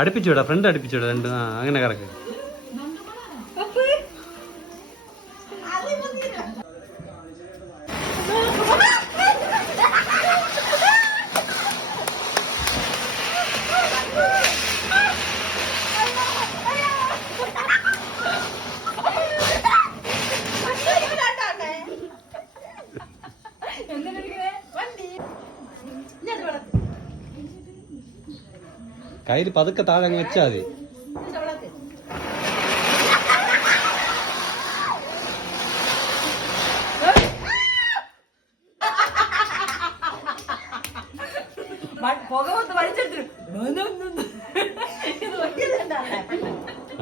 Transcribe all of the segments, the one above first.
അടുപ്പിച്ചുവിടാ front അടുപ്പിച്ചുവിടാ രണ്ട് അങ്ങനെ കറക്ക്. കയ്യിൽ പതുക്കെ താഴെ അങ്ങ് വെച്ചാൽ മതി.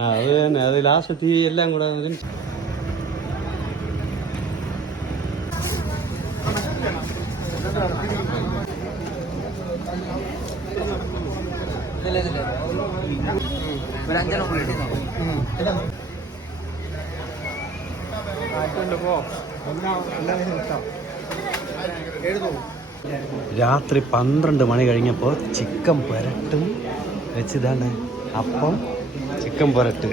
അത് തന്നെ, അത് ലാസ്റ്റ് തീ എല്ലാം കൂടെ രാത്രി 12 മണി കഴിഞ്ഞപ്പോൾ ചിക്കൻ പുരട്ടും വെച്ചിതാണ്. അപ്പം ചിക്കൻ പുരട്ട്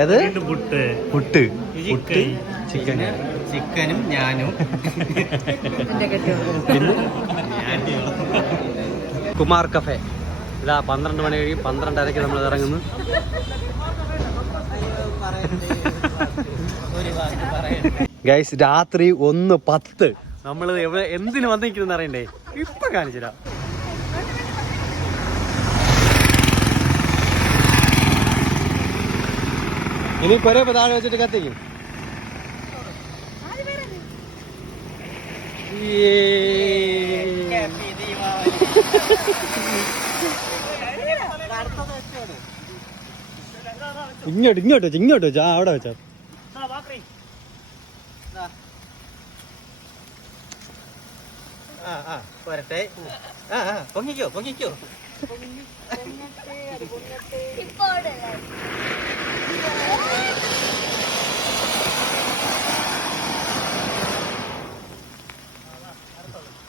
ഏത് പുട്ട് പുട്ട് പുട്ട് ചിക്കൻ ചിക്കനും ഞാനും പിന്നെ കുമാർ കഫേ. ഇതാ 12 മണി കഴിയും, 12:30 നമ്മൾ ഇറങ്ങുന്നു. ഗൈസ് രാത്രി 1:10 നമ്മൾ എവിടെ എന്തിനു വന്നിരിക്കുന്നു അറിയണ്ടേ? ഇപ്പൊ കാണിച്ചുതരാം. ഇനി കുറെ താഴെ വെച്ചിട്ട് കത്തിക്കും. ഇങ്ങോട്ട് ഇങ്ങോട്ട് വെച്ച് ഇങ്ങോട്ട് വെച്ചാ അവിടെ വെച്ചാ പോരട്ടെ. പൊങ്ങിക്കോ പൊങ്ങിക്കോ.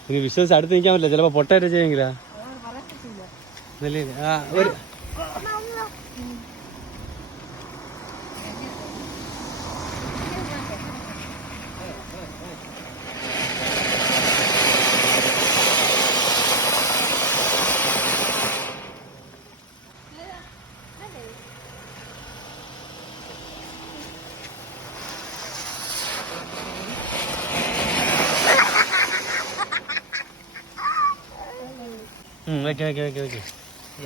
ഇനി വിശ്വസിച്ച് അടുത്ത് നിൽക്കാൻ പറ്റില്ല, ചിലപ്പോ പൊട്ടേറ്റ ചെയ്യെങ്കിലാ. ഒരു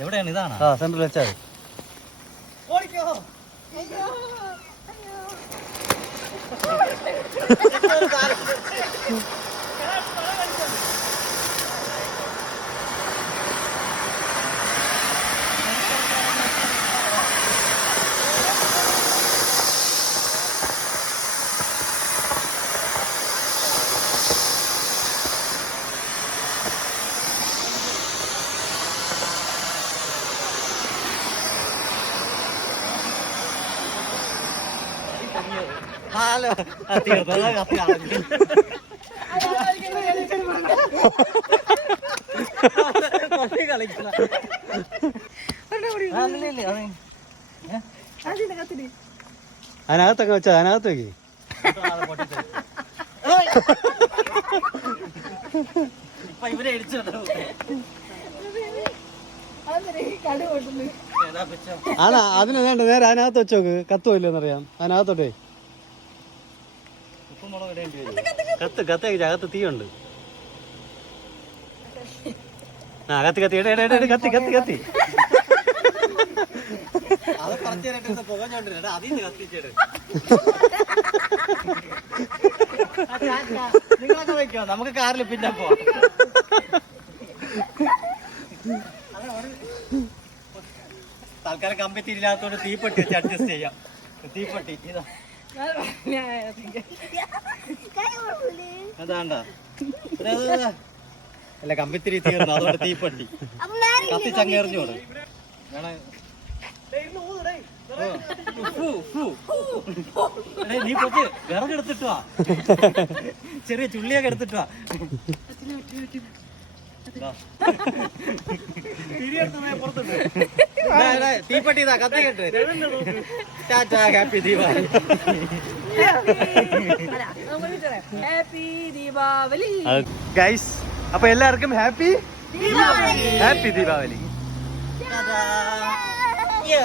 എവിടെയാണ്? ഇതാണ് സെന്ററിൽ വെച്ചാൽ അതിനകത്തൊക്കെ വെച്ചാ അതിനകത്ത് വെക്കി. ആണാ അതിന് വേണ്ട, നേരെ അതിനകത്ത് വെച്ചോക്ക്, കത്തുമില്ലെന്നറിയാം. അതിനകത്തോട്ടെ കത്ത് അകത്ത് തീയുണ്ട്. കത്തി കത്തി കത്തി കത്തി കത്തി നിങ്ങളൊക്കെ വയ്ക്കോ, നമുക്ക് കാറിൽ പിന്നെ പോവാം. തൽക്കാലം കമ്പി തിരില്ലാത്തോണ്ട് തീപ്പെട്ടി വെച്ച് അഡ്ജസ്റ്റ് ചെയ്യാം. തീപ്പെട്ടി ഇതാ അതാണ്ടാ അല്ല, കമ്പിത്തിരി തീർന്നു, അതുകൊണ്ട് തീപ്പെട്ടി കത്തിച്ചങ്ങെറിഞ്ഞോട്. നീ കുറച്ച് വിറകെടുത്തിട്ട് വാ, ചെറിയ ചുള്ളിയൊക്കെ എടുത്തിട്ട് വാ. തീപ്പട്ടി ഇതാ, കത്തിക്കട്ടെ. ടാറ്റാ, ഹാപ്പി ദീപാവലി. ഗൈസ്, അപ്പൊ എല്ലാവർക്കും ഹാപ്പി ദീപാവലി. ടാറ്റാ.